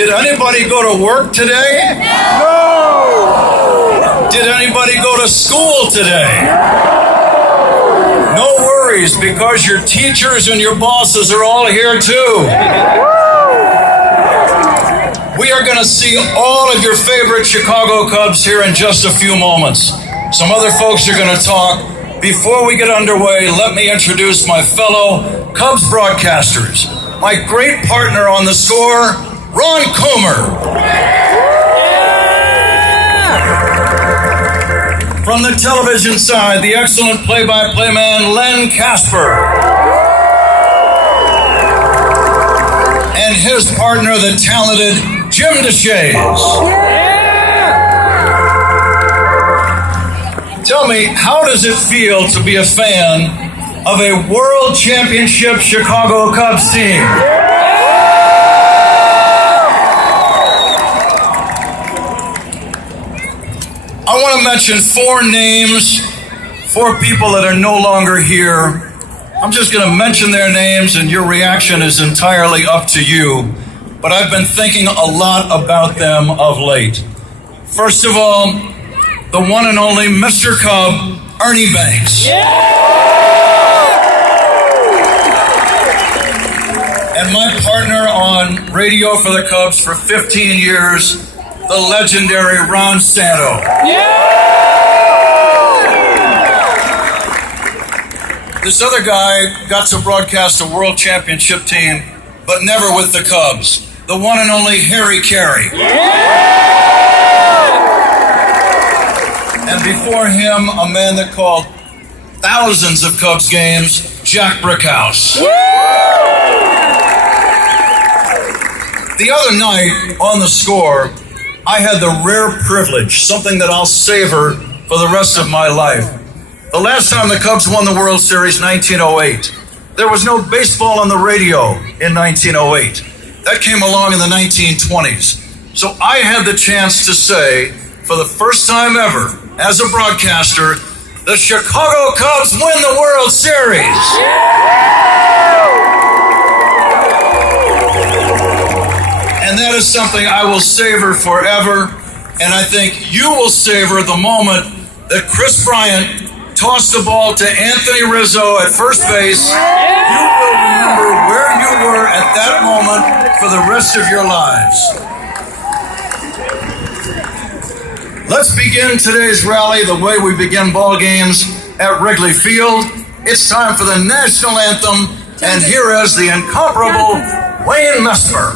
Did anybody go to work today? No! Did anybody go to school today? No worries, because your teachers and your bosses are all here too. We are going to see all of your favorite Chicago Cubs here in just a few moments. Some other folks are going to talk. Before we get underway, let me introduce my fellow Cubs broadcasters. My great partner on the score, Ron Coomer. From the television side, the excellent play-by-play man, Len Casper. And his partner, the talented Jim DeShays. Tell me, how does it feel to be a fan of a World Championship Chicago Cubs team? I want to mention 4 names, 4 people that are no longer here. I'm just going to mention their names, and your reaction is entirely up to you. But I've been thinking a lot about them of late. First of all, the one and only Mr. Cub, Ernie Banks. And my partner on radio for the Cubs for 15 years, the legendary Ron Santo. This other guy got to broadcast a World Championship team, but never with the Cubs. The one and only Harry Caray. And before him, a man that called thousands of Cubs games, Jack Brickhouse. The other night on the score, I had the rare privilege, something that I'll savor for the rest of my life. The last time the Cubs won the World Series, 1908. There was no baseball on the radio in 1908. That came along in the 1920s. So I had the chance to say, for the first time ever, as a broadcaster, the Chicago Cubs win the World Series. And that is something I will savor forever. And I think you will savor the moment that Kris Bryant tossed the ball to Anthony Rizzo at first base. You will remember where you were at that moment for the rest of your lives. Let's begin today's rally the way we begin ball games at Wrigley Field. It's time for the national anthem, and here is the incomparable Wayne Messmer.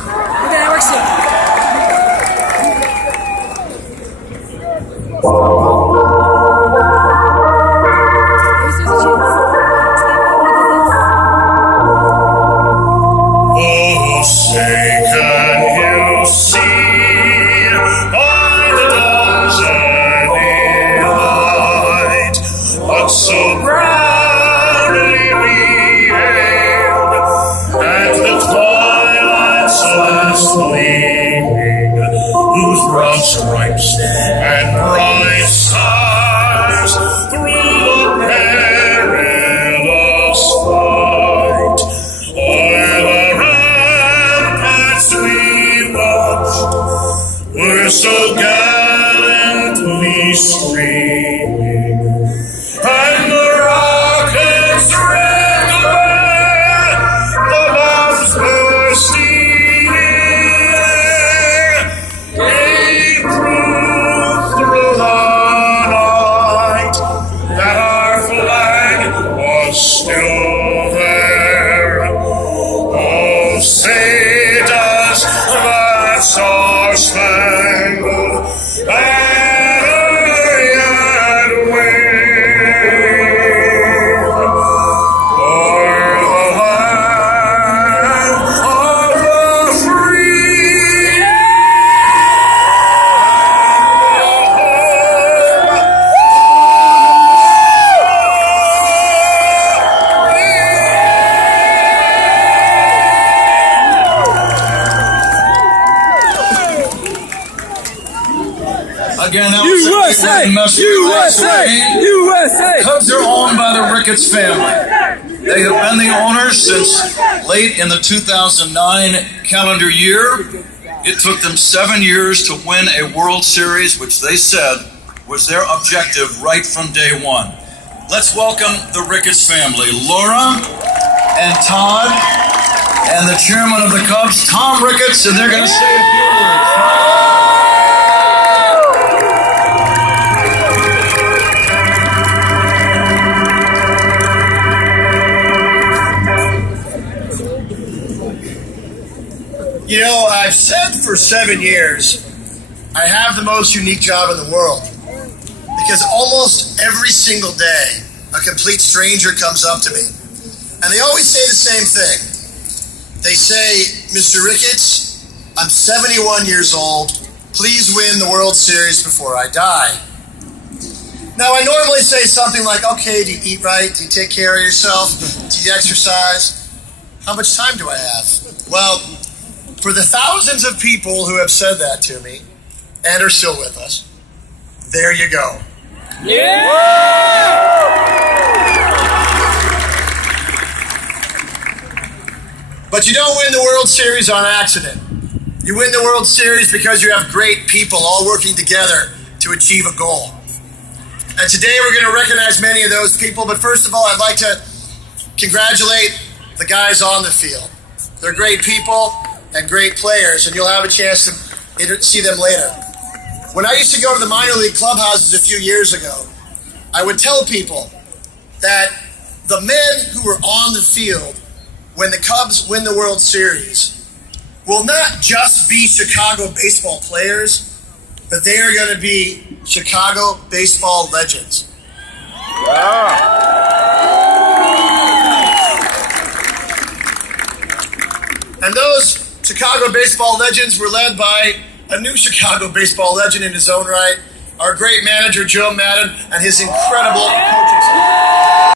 Oh, say can you see by the dawn's early light what so proudly we hailed at the twilight's last gleaming, whose broad stripes and bright stars through the perilous fight o'er the ramparts we watched were so gallantly streaming, and the rockets red glare, the bombs were steaming, gave proof through the night that our flag was still there. Oh, say does that star-spangled banner yet wave o'er the land of the free and Again, that was USA! USA! Cubs are owned by the Ricketts family. They have been the owners since late in the 2009 calendar year. It took them 7 years to win a World Series, which they said was their objective right from day one. Let's welcome the Ricketts family, Laura and Todd, and the chairman of the Cubs, Tom Ricketts, and they're going to say a few words. You know, I've said for 7 years, I have the most unique job in the world. Because almost every single day, a complete stranger comes up to me. And they always say the same thing. They say, Mr. Ricketts, I'm 71 years old. Please win the World Series before I die. Now, I normally say something like, okay, do you eat right? Do you take care of yourself? Do you exercise? How much time do I have? Well, for the thousands of people who have said that to me and are still with us, there you go. Yeah! But you don't win the World Series on accident. You win the World Series because you have great people all working together to achieve a goal. And today we're going to recognize many of those people, but first of all, I'd like to congratulate the guys on the field. They're great people and great players, and you'll have a chance to see them later. When I used to go to the minor league clubhouses a few years ago, I would tell people that the men who were on the field when the Cubs win the World Series will not just be Chicago baseball players, but they are going to be Chicago baseball legends. And those Chicago baseball legends were led by a new Chicago baseball legend in his own right, our great manager, Joe Maddon, and his incredible coaching staff.